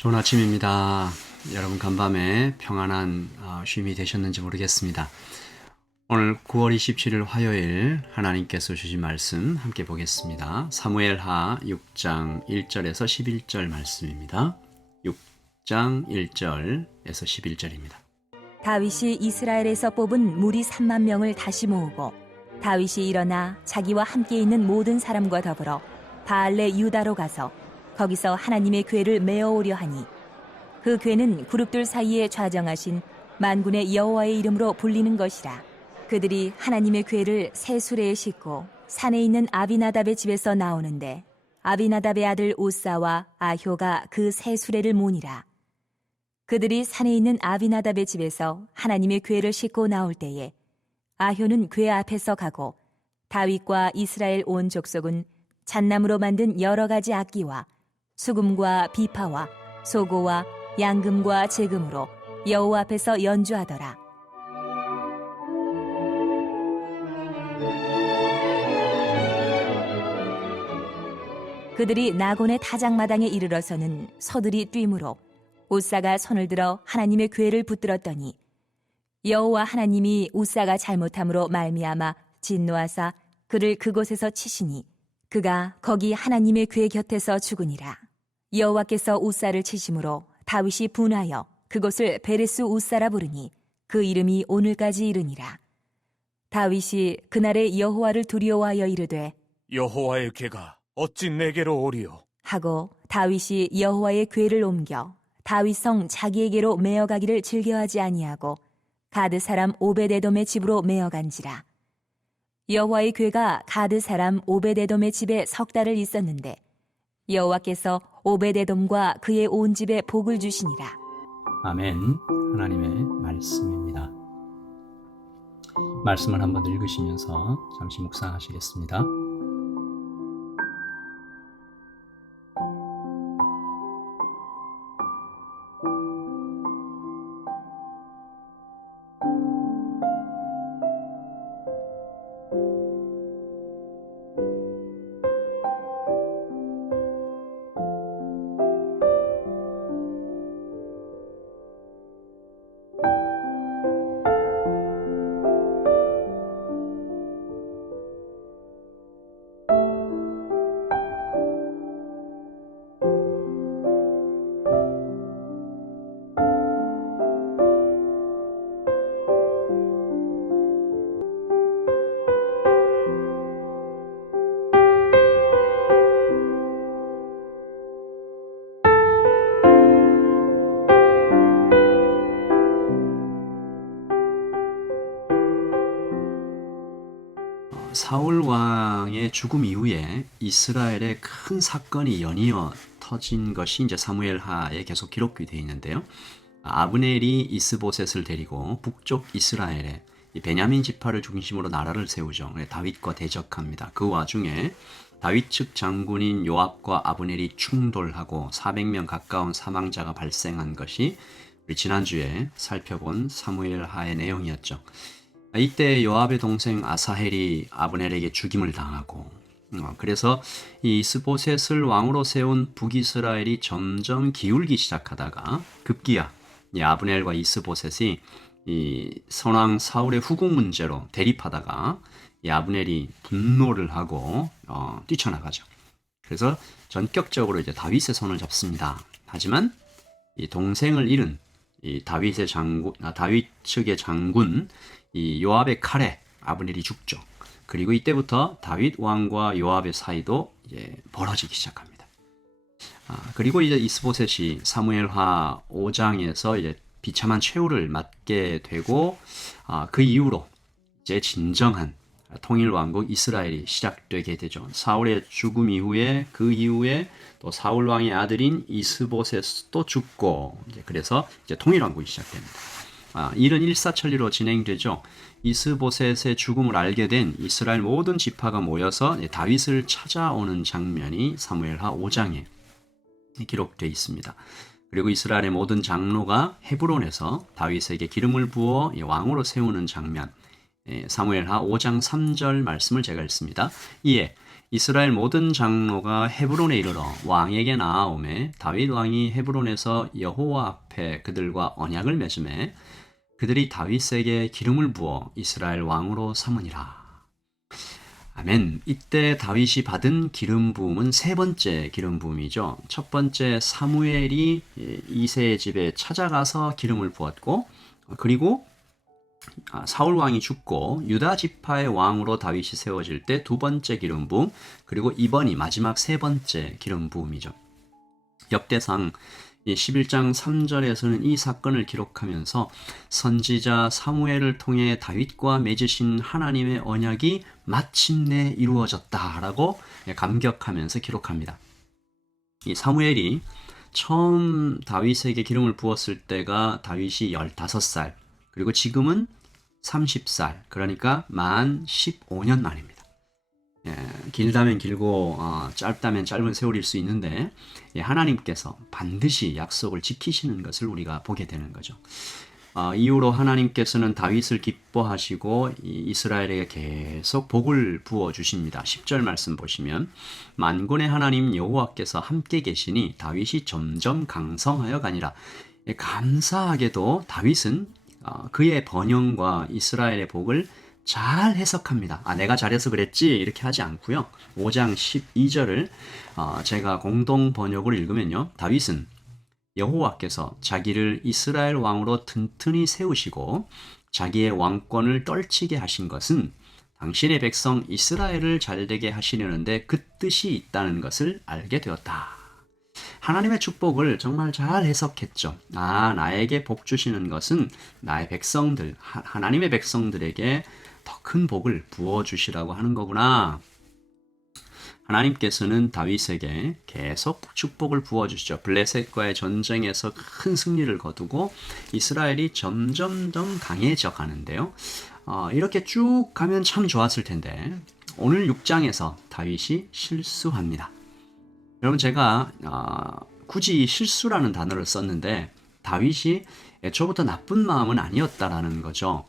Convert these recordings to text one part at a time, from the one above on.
좋은 아침입니다. 여러분 간밤에 평안한 쉼이 되셨는지 모르겠습니다. 오늘 9월 27일 화요일 하나님께서 주신 말씀 함께 보겠습니다. 사무엘하 6장 1절에서 11절 말씀입니다. 6장 1절에서 11절입니다. 다윗이 이스라엘에서 뽑은 무리 3만 명을 다시 모으고 다윗이 일어나 자기와 함께 있는 모든 사람과 더불어 바알레 유다로 가서 거기서 하나님의 궤를 메어오려 하니 그 궤는 그룹들 사이에 좌정하신 만군의 여호와의 이름으로 불리는 것이라. 그들이 하나님의 궤를 새 수레에 싣고 산에 있는 아비나답의 집에서 나오는데 아비나답의 아들 우사와 아효가 그 새 수레를 모니라. 그들이 산에 있는 아비나답의 집에서 하나님의 궤를 싣고 나올 때에 아효는 궤 앞에서 가고 다윗과 이스라엘 온 족속은 잣나무로 만든 여러 가지 악기와 수금과 비파와 소고와 양금과 제금으로 여호와 앞에서 연주하더라. 그들이 나곤의 타작마당에 이르러서는 서들이 뛰므로 우사가 손을 들어 하나님의 궤를 붙들었더니 여호와 하나님이 우사가 잘못함으로 말미암아 진노하사 그를 그곳에서 치시니 그가 거기 하나님의 궤 곁에서 죽으니라. 여호와께서 우사를 치심으로 다윗이 분하여 그곳을 베레스 우사라 부르니 그 이름이 오늘까지 이르니라. 다윗이 그날에 여호와를 두려워하여 이르되 여호와의 궤가 어찌 내게로 오리요? 하고 다윗이 여호와의 궤를 옮겨 다윗성 자기에게로 메어가기를 즐겨하지 아니하고 가드 사람 오베데돔의 집으로 메어간지라. 여호와의 궤가 가드 사람 오베데돔의 집에 석 달을 있었는데 여호와께서 오베데돔과 그의 온 집에 복을 주시니라. 아멘. 하나님의 말씀입니다. 말씀을 한번 읽으시면서 잠시 묵상하시겠습니다. 사울 왕의 죽음 이후에 이스라엘에 큰 사건이 연이어 터진 것이 이제 사무엘하에 계속 기록이 되어 있는데요. 아브넬이 이스보셋을 데리고 북쪽 이스라엘에 베냐민 지파를 중심으로 나라를 세우죠. 다윗과 대적합니다. 그 와중에 다윗 측 장군인 요압과 아브넬이 충돌하고 400명 가까운 사망자가 발생한 것이 우리 지난주에 살펴본 사무엘하의 내용이었죠. 이때 요압의 동생 아사헬이 아브넬에게 죽임을 당하고 그래서 이 이스보셋을 왕으로 세운 북이스라엘이 점점 기울기 시작하다가 급기야 이 아브넬과 이스보셋이 이 선왕 사울의 후궁 문제로 대립하다가 이 아브넬이 분노를 하고 뛰쳐나가죠. 그래서 전격적으로 이제 다윗의 손을 잡습니다. 하지만 이 동생을 잃은 이 다윗 측의 장군 이 요압의 칼에 아브넬이 죽죠. 그리고 이때부터 다윗 왕과 요압의 사이도 이제 벌어지기 시작합니다. 그리고 이제 이스보셋이 사무엘하 5장에서 이제 비참한 최후를 맞게 되고 그 이후로 이제 진정한 통일 왕국 이스라엘이 시작되게 되죠. 사울의 죽음 이후에 그 이후에 또 사울 왕의 아들인 이스보셋도 죽고 그래서 이제 통일 왕국이 시작됩니다. 일은 일사천리로 진행되죠. 이스보셋의 죽음을 알게 된 이스라엘 모든 지파가 모여서 다윗을 찾아오는 장면이 사무엘하 5장에 기록되어 있습니다. 그리고 이스라엘의 모든 장로가 헤브론에서 다윗에게 기름을 부어 왕으로 세우는 장면, 사무엘하 5장 3절 말씀을 제가 읽습니다. 이에 이스라엘 모든 장로가 헤브론에 이르러 왕에게 나아오매 다윗 왕이 헤브론에서 여호와 앞에 그들과 언약을 맺음에 그들이 다윗에게 기름을 부어 이스라엘 왕으로 삼으니라. 아멘. 이때 다윗이 받은 기름 부음은 세 번째 기름 부음이죠. 첫 번째 사무엘이 이새의 집에 찾아가서 기름을 부었고, 그리고 사울 왕이 죽고 유다 지파의 왕으로 다윗이 세워질 때 두 번째 기름 부음, 그리고 이번이 마지막 세 번째 기름 부음이죠. 역대상 11장 3절에서는 이 사건을 기록하면서 선지자 사무엘을 통해 다윗과 맺으신 하나님의 언약이 마침내 이루어졌다라고 감격하면서 기록합니다. 이 사무엘이 처음 다윗에게 기름을 부었을 때가 다윗이 15살, 그리고 지금은 30살, 그러니까 만 15년 만입니다. 길다면 길고 짧다면 짧은 세월일 수 있는데 하나님께서 반드시 약속을 지키시는 것을 우리가 보게 되는 거죠. 이후로 하나님께서는 다윗을 기뻐하시고 이스라엘에게 계속 복을 부어 주십니다. 10절 말씀 보시면 만군의 하나님 여호와께서 함께 계시니 다윗이 점점 강성하여 가니라. 감사하게도 다윗은 그의 번영과 이스라엘의 복을 잘 해석합니다. 내가 잘해서 그랬지 이렇게 하지 않고요. 5장 12절을 제가 공동 번역을 읽으면요. 다윗은 여호와께서 자기를 이스라엘 왕으로 튼튼히 세우시고 자기의 왕권을 떨치게 하신 것은 당신의 백성 이스라엘을 잘되게 하시려는데 그 뜻이 있다는 것을 알게 되었다. 하나님의 축복을 정말 잘 해석했죠. 나에게 복 주시는 것은 나의 백성들, 하나님의 백성들에게 더 큰 복을 부어주시라고 하는 거구나. 하나님께서는 다윗에게 계속 축복을 부어주시죠. 블레셋과의 전쟁에서 큰 승리를 거두고 이스라엘이 점점점 강해져 가는데요. 이렇게 쭉 가면 참 좋았을 텐데 오늘 6장에서 다윗이 실수합니다. 여러분 제가 굳이 실수라는 단어를 썼는데 다윗이 애초부터 나쁜 마음은 아니었다라는 거죠.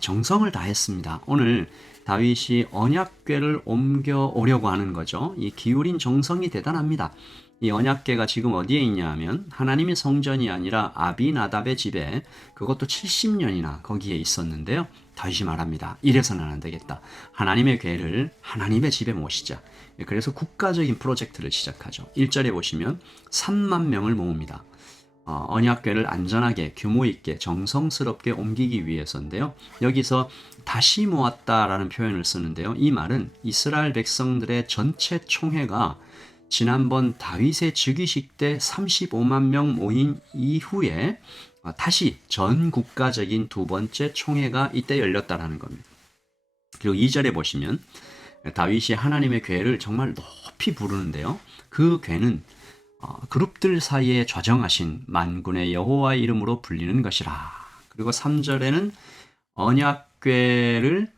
정성을 다했습니다. 오늘 다윗이 언약궤를 옮겨오려고 하는 거죠. 이 기울인 정성이 대단합니다. 이 언약궤가 지금 어디에 있냐 하면 하나님의 성전이 아니라 아비나답의 집에 그것도 70년이나 거기에 있었는데요. 다윗이 말합니다. 이래서는 안 되겠다. 하나님의 궤를 하나님의 집에 모시자. 그래서 국가적인 프로젝트를 시작하죠. 1절에 보시면 3만 명을 모읍니다. 언약궤를 안전하게 규모 있게 정성스럽게 옮기기 위해서인데요. 여기서 다시 모았다라는 표현을 쓰는데요. 이 말은 이스라엘 백성들의 전체 총회가 지난번 다윗의 즉위식 때 35만 명 모인 이후에 다시 전 국가적인 두 번째 총회가 이때 열렸다라는 겁니다. 그리고 2절에 보시면 다윗이 하나님의 궤를 정말 높이 부르는데요. 그 궤는 그룹들 사이에 좌정하신 만군의 여호와의 이름으로 불리는 것이라. 그리고 3절에는 언약궤를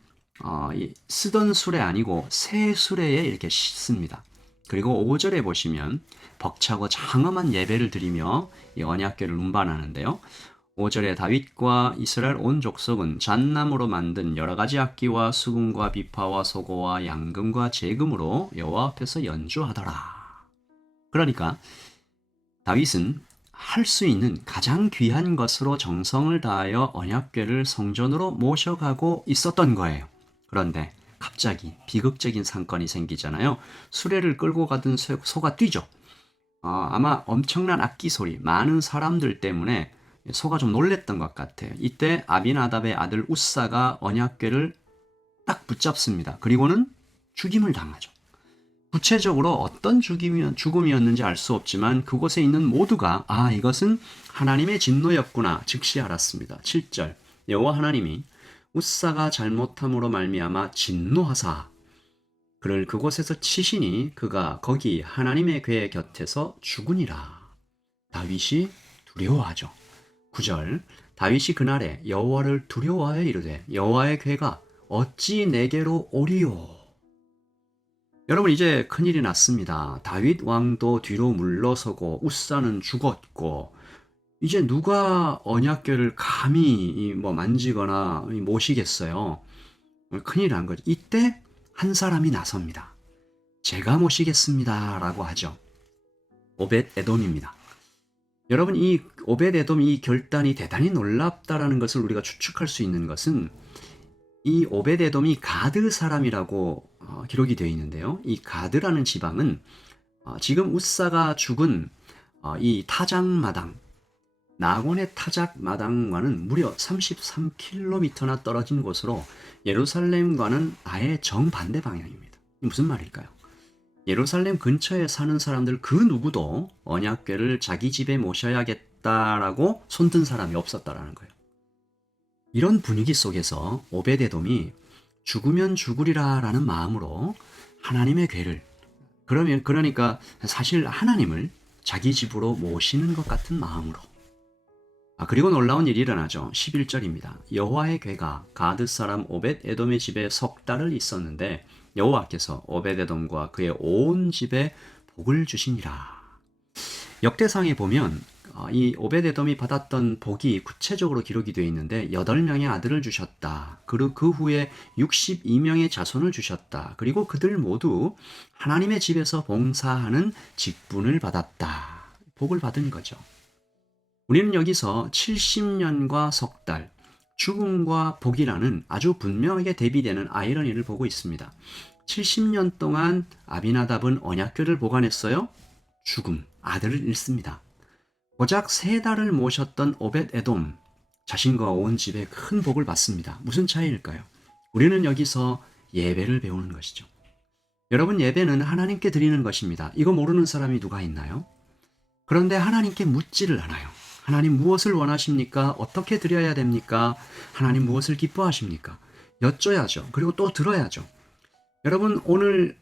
쓰던 수레 아니고 새 수레에 이렇게 싣습니다. 그리고 5절에 보시면 벅차고 장엄한 예배를 드리며 이 언약궤를 운반하는데요. 5절에 다윗과 이스라엘 온 족속은 잣나무로 만든 여러 가지 악기와 수금과 비파와 소고와 양금과 제금으로 여호와 앞에서 연주하더라. 그러니까 다윗은 할 수 있는 가장 귀한 것으로 정성을 다하여 언약궤를 성전으로 모셔가고 있었던 거예요. 그런데 갑자기 비극적인 사건이 생기잖아요. 수레를 끌고 가던 소가 뛰죠. 아마 엄청난 악기 소리, 많은 사람들 때문에 소가 좀 놀랬던 것 같아요. 이때 아비나답의 아들 우사가 언약궤를 딱 붙잡습니다. 그리고는 죽임을 당하죠. 구체적으로 어떤 죽음이었는지 알 수 없지만 그곳에 있는 모두가 이것은 하나님의 진노였구나 즉시 알았습니다. 7절 여호와 하나님이 우사가 잘못함으로 말미암아 진노하사 그를 그곳에서 치시니 그가 거기 하나님의 궤 곁에서 죽으니라. 다윗이 두려워하죠. 9절 다윗이 그날에 여호와를 두려워하여 이르되 여호와의 궤가 어찌 내게로 오리요. 여러분 이제 큰일이 났습니다. 다윗 왕도 뒤로 물러서고 우사는 죽었고 이제 누가 언약궤를 감히 만지거나 모시겠어요. 큰일 난 거죠. 이때 한 사람이 나섭니다. 제가 모시겠습니다 라고 하죠. 오벳 에돔입니다. 여러분, 이 오벳 에돔 이 결단이 대단히 놀랍다라는 것을 우리가 추측할 수 있는 것은 이 오벳 에돔이 가드 사람이라고 기록이 되어 있는데요. 이 가드라는 지방은 지금 우사가 죽은 이 타작마당, 나곤의 타작마당과는 무려 33km나 떨어진 곳으로 예루살렘과는 아예 정반대 방향입니다. 무슨 말일까요? 예루살렘 근처에 사는 사람들 그 누구도 언약궤를 자기 집에 모셔야겠다라고 손든 사람이 없었다라는 거예요. 이런 분위기 속에서 오벳에돔이 죽으면 죽으리라라는 마음으로 하나님의 궤를, 그러니까 사실 하나님을 자기 집으로 모시는 것 같은 마음으로. 그리고 놀라운 일이 일어나죠. 11절입니다. 여호와의 궤가 가드 사람 오벳에돔의 집에 석 달을 있었는데 여호와께서 오벳에돔과 그의 온 집에 복을 주시니라. 역대상에 보면 이 오벳에돔이 받았던 복이 구체적으로 기록이 되어 있는데 8명의 아들을 주셨다. 그리고 그 후에 62명의 자손을 주셨다. 그리고 그들 모두 하나님의 집에서 봉사하는 직분을 받았다. 복을 받은 거죠. 우리는 여기서 70년과 석 달, 죽음과 복이라는 아주 분명하게 대비되는 아이러니를 보고 있습니다. 70년 동안 아비나답은 언약궤를 보관했어요. 죽음, 아들을 잃습니다. 고작 3달을 모셨던 오벳에돔, 자신과 온 집에 큰 복을 받습니다. 무슨 차이일까요? 우리는 여기서 예배를 배우는 것이죠. 여러분, 예배는 하나님께 드리는 것입니다. 이거 모르는 사람이 누가 있나요? 그런데 하나님께 묻지를 않아요. 하나님 무엇을 원하십니까? 어떻게 드려야 됩니까? 하나님 무엇을 기뻐하십니까? 여쭤야죠. 그리고 또 들어야죠. 여러분, 오늘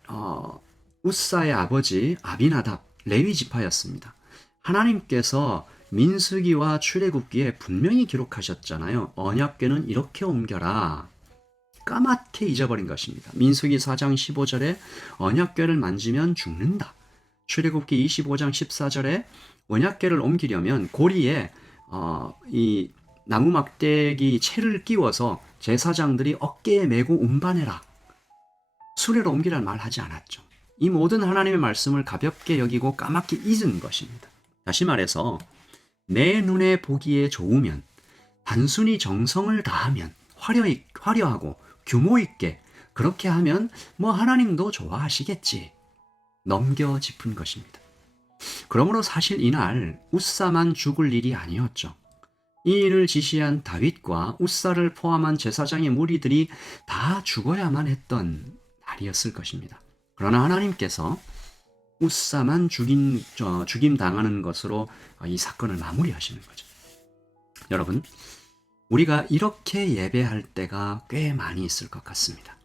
우사의 아버지 아비나답 레위 지파였습니다. 하나님께서 민수기와 출애굽기에 분명히 기록하셨잖아요. 언약궤는 이렇게 옮겨라. 까맣게 잊어버린 것입니다. 민수기 4장 15절에 언약궤를 만지면 죽는다. 출애굽기 25장 14절에 언약궤를 옮기려면 고리에 이 나무 막대기 채를 끼워서 제사장들이 어깨에 메고 운반해라. 수레로 옮기라는 말 하지 않았죠. 이 모든 하나님의 말씀을 가볍게 여기고 까맣게 잊은 것입니다. 다시 말해서 내 눈에 보기에 좋으면, 단순히 정성을 다하면, 화려하고 규모 있게 그렇게 하면 뭐 하나님도 좋아하시겠지. 넘겨 짚은 것입니다. 그러므로 사실 이날 우사만 죽을 일이 아니었죠. 이 일을 지시한 다윗과 우사를 포함한 제사장의 무리들이 다 죽어야만 했던 날이었을 것입니다. 그러나 하나님께서 우사만 죽임 당하는 것으로 이 사건을 마무리하시는 거죠. 여러분, 우리가 이렇게 예배할 때가 꽤 많이 있을 것 같습니다.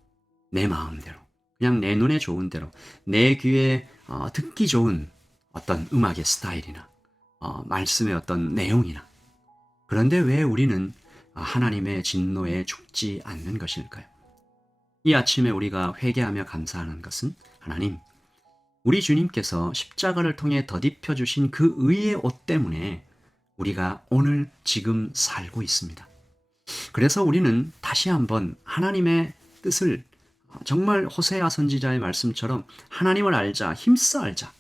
내 마음대로, 그냥 내 눈에 좋은 대로, 내 귀에 듣기 좋은 어떤 음악의 스타일이나 말씀의 어떤 내용이나. 그런데 왜 우리는 하나님의 진노에 죽지 않는 것일까요? 이 아침에 우리가 회개하며 감사하는 것은, 하나님, 우리 주님께서 십자가를 통해 덧입혀 주신 그 의의 옷 때문에 우리가 오늘 지금 살고 있습니다. 그래서 우리는 다시 한번 하나님의 뜻을, 정말 호세아 선지자의 말씀처럼 하나님을 알자, 힘써 알자,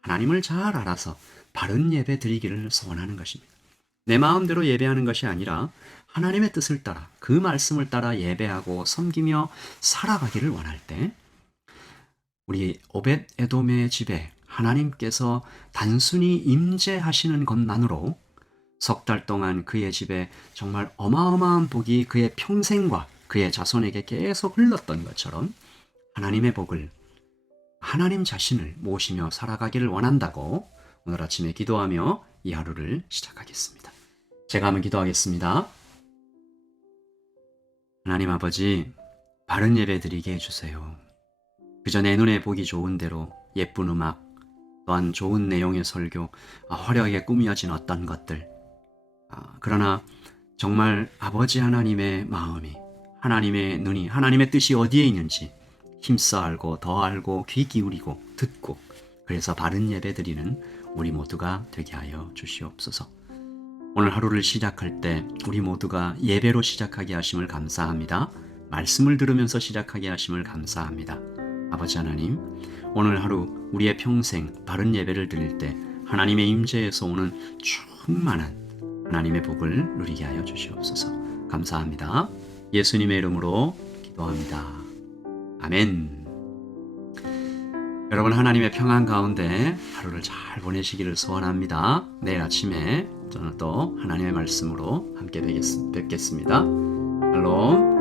하나님을 잘 알아서 바른 예배 드리기를 소원하는 것입니다. 내 마음대로 예배하는 것이 아니라 하나님의 뜻을 따라, 그 말씀을 따라 예배하고 섬기며 살아가기를 원할 때, 우리 오벳에돔의 집에 하나님께서 단순히 임재하시는 것만으로 석 달 동안 그의 집에 정말 어마어마한 복이 그의 평생과 그의 자손에게 계속 흘렀던 것처럼 하나님의 복을, 하나님 자신을 모시며 살아가기를 원한다고 오늘 아침에 기도하며 이 하루를 시작하겠습니다. 제가 한번 기도하겠습니다. 하나님 아버지, 바른 예배 드리게 해주세요. 그저 내 눈에 보기 좋은 대로 예쁜 음악, 또한 좋은 내용의 설교, 화려하게 꾸며진 어떤 것들, 그러나 정말 아버지 하나님의 마음이, 하나님의 눈이, 하나님의 뜻이 어디에 있는지 힘써 알고, 더 알고, 귀 기울이고 듣고, 그래서 바른 예배 드리는 우리 모두가 되게 하여 주시옵소서. 오늘 하루를 시작할 때 우리 모두가 예배로 시작하게 하심을 감사합니다. 말씀을 들으면서 시작하게 하심을 감사합니다. 아버지 하나님, 오늘 하루 우리의 평생 바른 예배를 드릴 때 하나님의 임재에서 오는 충만한 하나님의 복을 누리게 하여 주시옵소서. 감사합니다. 예수님의 이름으로 기도합니다. 아멘. 여러분, 하나님의 평안 가운데 하루를 잘 보내시기를 소원합니다. 내일 아침에 저는 또 하나님의 말씀으로 함께 뵙겠습니다. 샬롬.